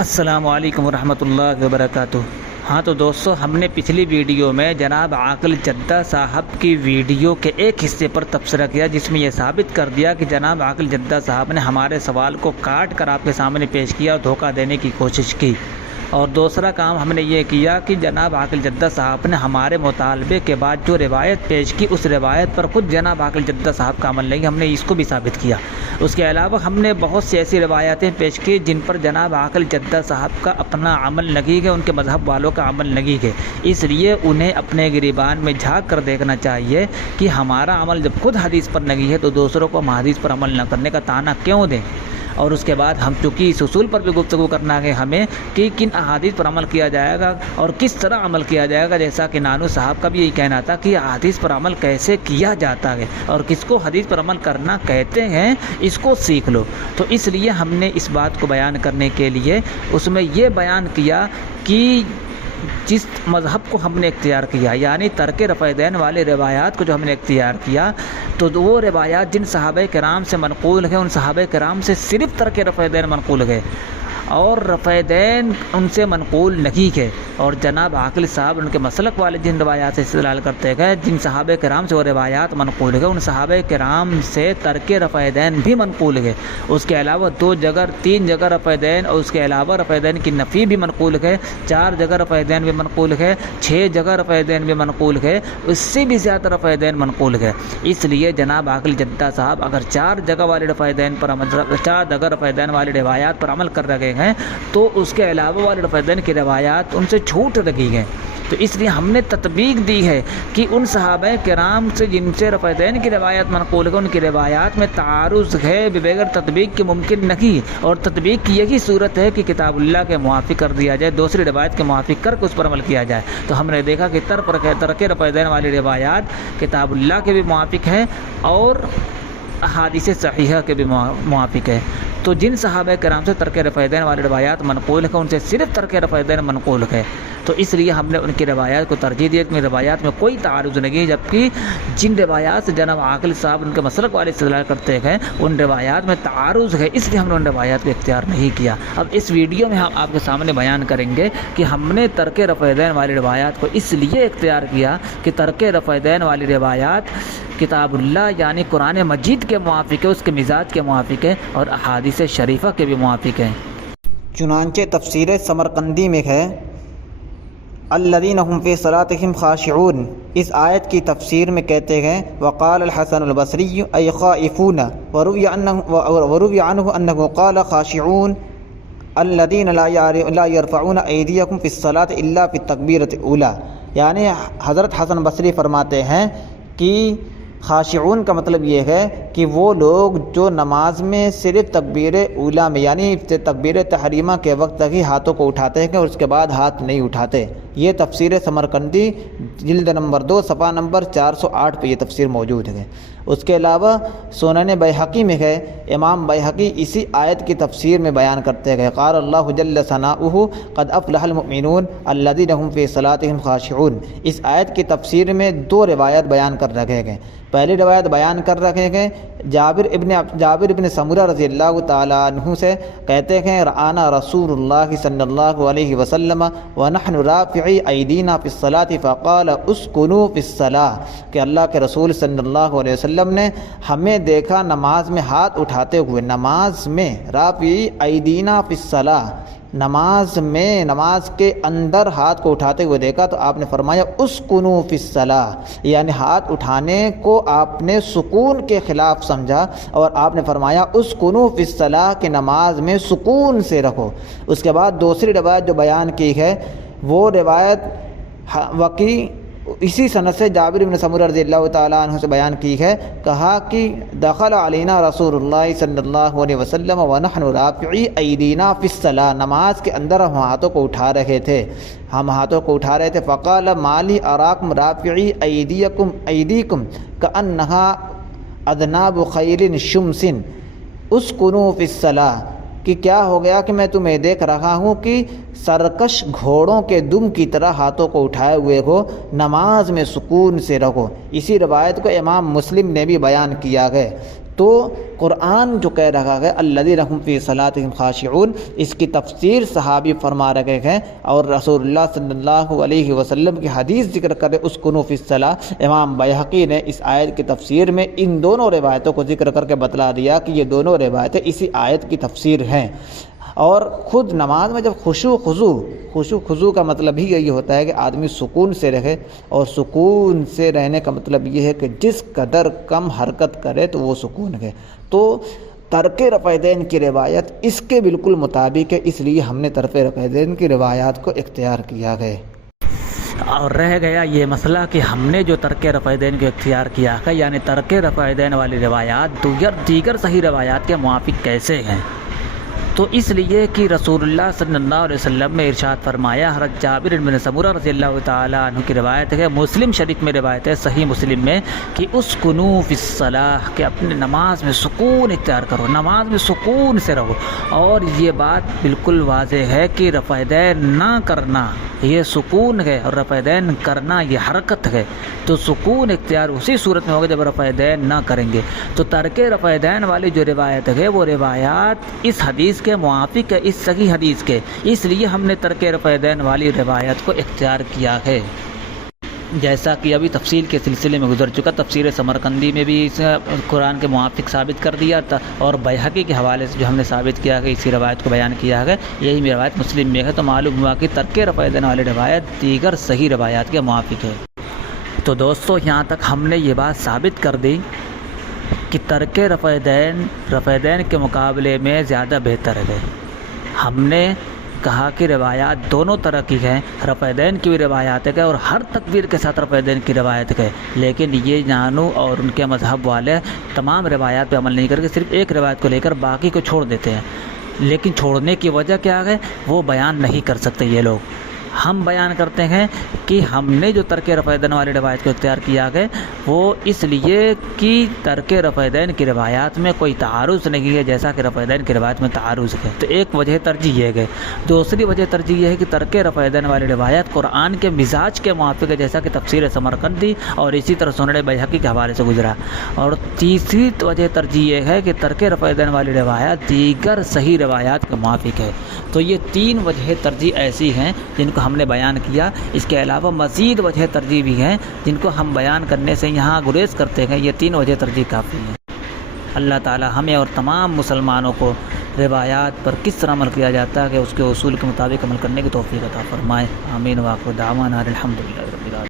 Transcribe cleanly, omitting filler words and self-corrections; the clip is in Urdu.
السلام علیکم ورحمۃ اللہ وبرکاتہ۔ ہاں تو دوستو، ہم نے پچھلی ویڈیو میں جناب عاقل جدہ صاحب کی ویڈیو کے ایک حصے پر تبصرہ کیا، جس میں یہ ثابت کر دیا کہ جناب عاقل جدہ صاحب نے ہمارے سوال کو کاٹ کر آپ کے سامنے پیش کیا اور دھوکہ دینے کی کوشش کی۔ اور دوسرا کام ہم نے یہ کیا کہ جناب عاقل جدہ صاحب نے ہمارے مطالبے کے بعد جو روایت پیش کی، اس روایت پر خود جناب عاقل جدہ صاحب کا عمل نہیں، ہم نے اس کو بھی ثابت کیا۔ اس کے علاوہ ہم نے بہت سی ایسی روایتیں پیش کی جن پر جناب عاقل جدہ صاحب کا اپنا عمل لگی گئے، ان کے مذہب والوں کا عمل لگی گئے۔ اس لیے انہیں اپنے گریبان میں جھانک کر دیکھنا چاہیے کہ ہمارا عمل جب خود حدیث پر لگی ہے تو دوسروں کو ہم حدیث پر عمل نہ کرنے کا طعنہ کیوں دیں۔ اور اس کے بعد ہم چونکہ اس اصول پر بھی گفتگو کرنا ہے ہمیں کہ کن احادیث پر عمل کیا جائے گا اور کس طرح عمل کیا جائے گا، جیسا کہ نانو صاحب کا بھی یہی کہنا تھا کہ احادیث پر عمل کیسے کیا جاتا ہے اور کس کو حدیث پر عمل کرنا کہتے ہیں، اس کو سیکھ لو۔ تو اس لیے ہم نے اس بات کو بیان کرنے کے لیے اس میں یہ بیان کیا کہ جس مذہب کو ہم نے اختیار کیا، یعنی ترک رفع دین والے روایات کو جو ہم نے اختیار کیا، تو وہ روایات جن صحابہ کرام سے منقول ہیں، ان صحابہ کرام سے صرف ترک رفع دین منقول ہے اور رفع دین ان سے منقول نہیں ہے۔ اور جناب عاقل صاحب ان کے مسلک والے جن روایات سے استدلال کرتے گئے، جن صحابہ کرام سے وہ روایات منقول ہے، ان صحابہ کرام سے ترک رفع دین بھی منقول ہے۔ اس کے علاوہ 3 جگہ رفع دین اور اس کے علاوہ رفع دین کی نفی بھی منقول ہے، 4 جگہ رفع دین بھی منقول ہے، 6 جگہ رفع دین بھی منقول ہے، اس سے بھی زیادہ رفع دین منقول ہے۔ اس لیے جناب عاقل جدہ صاحب اگر 4 جگہ والے رفع دین پر 4 جگہ رفع دین والی روایات پر عمل کر رہے ہیں تو اس کے علاوہ والے رفع دین کی روایات ان سے چھوٹ لگی ہیں۔ تو اس لیے ہم نے تطبیق دی ہے کہ ان صحابہ کرام سے جن سے رفع دین کی روایات منقول ہے، ان کی روایات میں تعارض ہے، بغیر تطبیق کے ممکن نہیں، اور تطبیق کی یہی صورت ہے کہ کتاب اللہ کے موافق کر دیا جائے، دوسری روایت کے موافق کر کے اس پر عمل کیا جائے۔ تو ہم نے دیکھا کہ ترک رفع دین والی روایات کتاب اللہ کے بھی موافق ہیں اور احادیث صحیحہ کے بھی موافق ہے۔ تو جن صحابہ کرام سے ترک رفع دین والی روایات منقول ہے، ان سے صرف ترک رفع دین منقول ہے، تو اس لیے ہم نے ان کی روایات کو ترجیح دی۔ ان روایات میں کوئی تعارض نہیں، جبکہ جن روایات سے جناب عاقل صاحب ان کے مسلک والے استدلال کرتے ہیں ان روایات میں تعارض ہے، اس لیے ہم نے ان روایات کو اختیار نہیں کیا۔ اب اس ویڈیو میں ہم آپ کے سامنے بیان کریں گے کہ ہم نے ترک رفع دین والی روایات کو اس لیے اختیار کیا کہ ترک رفع دین والی روایات کتاب اللہ یعنی قرآن مجید کے موافق ہے، اس کے مزاج کے موافق ہے اور احادیث شریفہ کے بھی موافق ہیں۔ چنانچہ تفسیر سمرقندی میں ہے الذین هم فی صلاتهم خاشعون، اس آیت کی تفسیر میں کہتے ہیں وقال الحسن البصری ای خائفون، وروی عنہ انہ قال خاشعون الذین لا یرفعون ایدیکم فی الصلاۃ الا فی التکبیرۃ الاولی، یعنی حضرت حسن بصری فرماتے ہیں کہ خاشعون کا مطلب یہ ہے کہ وہ لوگ جو نماز میں صرف تکبیر اولیٰ میں یعنی تکبیر تحریمہ کے وقت تک ہی ہاتھوں کو اٹھاتے ہیں اور اس کے بعد ہاتھ نہیں اٹھاتے۔ یہ تفسیر سمرقندی جلد نمبر 2 صفحہ نمبر 408 پہ یہ تفسیر موجود ہے۔ اس کے علاوہ سنن بیہقی میں ہے، امام بیہقی اسی آیت کی تفسیر میں بیان کرتے گئے قال اللہ جل ثناؤہ قد افلح المؤمنون الذین هم فی صلاتهم خاشعون، اس آیت کی تفسیر میں 2 روایت بیان کر رکھے گئے۔ پہلی روایت بیان کر رکھے گئے جابر ابن سمرہ رضی اللہ تعالیٰ عنہ سے، کہتے ہیں رآنا رسول اللہ صلی اللہ علیہ وسلم ونحن رافعی ایدینا فی الصلاۃ فقال اسکنوا فی الصلاۃ، کہ اللہ کے رسول صلی اللہ علیہ وسلم نے ہمیں دیکھا نماز میں ہاتھ اٹھاتے ہوئے، نماز میں رافعی ایدینا فی الصلاۃ، نماز کے اندر ہاتھ کو اٹھاتے ہوئے دیکھا تو آپ نے فرمایا اسکنوا فی الصلاۃ، یعنی ہاتھ اٹھانے کو آپ نے سکون کے خلاف سمجھا اور آپ نے فرمایا اسکنوا فی الصلاۃ کہ نماز میں سکون سے رکھو۔ اس کے بعد دوسری روایت جو بیان کی ہے وہ روایت وقی اسی سند سے جابر بن سمرہ رضی اللہ تعالیٰ عنہ سے بیان کی ہے، کہا کہ دخل علینا رسول اللہ صلی اللہ علیہ وسلم ونحن رافعی ایدینا فی الصلاۃ، نماز کے اندر ہم ہاتھوں کو اٹھا رہے تھے، فقال مالی اراکم رافعی ایدیکم کأنہا اذناب خیل شمس اسکنوا فی الصلاۃ، کہ کیا ہو گیا کہ میں تمہیں دیکھ رہا ہوں کہ سرکش گھوڑوں کے دم کی طرح ہاتھوں کو اٹھائے ہوئے ہو، نماز میں سکون سے رکھو۔ اسی روایت کو امام مسلم نے بھی بیان کیا ہے۔ تو قرآن جو کہہ رہا ہے الذین هم فی صلاتہم خاشعون، اس کی تفسیر صحابی فرما رہے ہیں، اور رسول اللہ صلی اللہ علیہ وسلم کی حدیث ذکر کرے اسکنوا فی الصلاۃ۔ امام بیہقی نے اس آیت کی تفسیر میں ان دونوں روایتوں کو ذکر کر کے بتلا دیا کہ یہ دونوں روایتیں اسی آیت کی تفسیر ہیں۔ اور خود نماز میں جب خشوع خضوع کا مطلب ہی یہی ہوتا ہے کہ آدمی سکون سے رہے، اور سکون سے رہنے کا مطلب یہ ہے کہ جس قدر کم حرکت کرے تو وہ سکون ہے۔ تو ترک رفع دین کی روایت اس کے بالکل مطابق ہے، اس لیے ہم نے ترک رفع دین کی روایات کو اختیار کیا ہے۔ اور رہ گیا یہ مسئلہ کہ ہم نے جو ترک رفع دین کو اختیار کیا ہے، یعنی ترک رفع دین والی روایات دیگر صحیح روایات کے موافق کیسے ہیں؟ تو اس لیے کہ رسول اللہ صلی اللہ علیہ وسلم نے ارشاد فرمایا، حضرت جابر بن سمرہ رضی اللہ تعالیٰ عنہ کی روایت ہے، مسلم شریف میں روایت ہے، صحیح مسلم میں، کہ اسکنوا فی الصلاۃ، کہ اپنے نماز میں سکون اختیار کرو، نماز میں سکون سے رہو۔ اور یہ بات بالکل واضح ہے کہ رفع دین نہ کرنا یہ سکون ہے، اور رفع دین کرنا یہ حرکت ہے۔ تو سکون اختیار اسی صورت میں ہوگا جب رفع دین نہ کریں گے۔ تو ترک رفع دین والی جو روایت ہے وہ روایات اس حدیث کے موافق ہے، اس صحیح حدیث کے، اس لیے ہم نے ترک رفع دین والی روایت کو اختیار کیا ہے۔ جیسا کہ ابھی تفصیل کے سلسلے میں گزر چکا، تفسیر سمرقندی میں بھی اس قرآن کے موافق ثابت کر دیا تھا، اور بیہقی کے حوالے سے جو ہم نے ثابت کیا کہ اسی روایت کو بیان کیا ہے، یہی میں روایت مسلم میں ہے۔ تو معلوم ہوا کہ ترک رفع دین والی روایت دیگر صحیح روایات کے موافق ہے۔ تو دوستو، یہاں تک ہم نے یہ بات ثابت کر دی کہ ترک رفع دین کے مقابلے میں زیادہ بہتر ہے۔ ہم نے کہا کہ روایات دونوں طرح کی ہیں، رفع دین کی بھی روایات ہے اور ہر تکبیر کے ساتھ رفع دین کی روایت ہے، لیکن یہ جانو اور ان کے مذہب والے تمام روایات پہ عمل نہیں کر کے صرف ایک روایت کو لے کر باقی کو چھوڑ دیتے ہیں۔ لیکن چھوڑنے کی وجہ کیا ہے وہ بیان نہیں کر سکتے یہ لوگ۔ ہم بیان کرتے ہیں کہ ہم نے جو ترک رفع دین والی روایت کو اختیار کیا ہے وہ اس لیے کہ ترک رفع دین کی روایات میں کوئی تعارض نہیں ہے، جیسا کہ رفع دین کی روایت میں تعارض ہے۔ تو ایک وجہ ترجیح یہ ہے۔ دوسری وجہ ترجیح یہ ہے کہ ترک رفع دین والی روایت قرآن کے مزاج کے موافق ہے، جیسا کہ تفسیر سمرقندی اور اسی طرح سنن بیہقی کے حوالے سے گزرا۔ اور تیسری وجہ ترجیح یہ ہے کہ ترک رفع دین والی روایت دیگر صحیح روایات کے موافق ہے۔ تو یہ تین وجہ ترجیح ایسی ہیں جن کو ہم نے بیان کیا۔ اس کے علاوہ مزید وجہ ترجیح بھی ہیں جن کو ہم بیان کرنے سے یہاں گریز کرتے ہیں۔ یہ تین وجہ ترجیح کافی ہیں۔ اللہ تعالی ہمیں اور تمام مسلمانوں کو روایات پر کس طرح عمل کیا جاتا ہے کہ اس کے اصول کے مطابق عمل کرنے کی توفیق عطا فرمائے۔ آمین۔ وآخر دعوانا الحمدللہ۔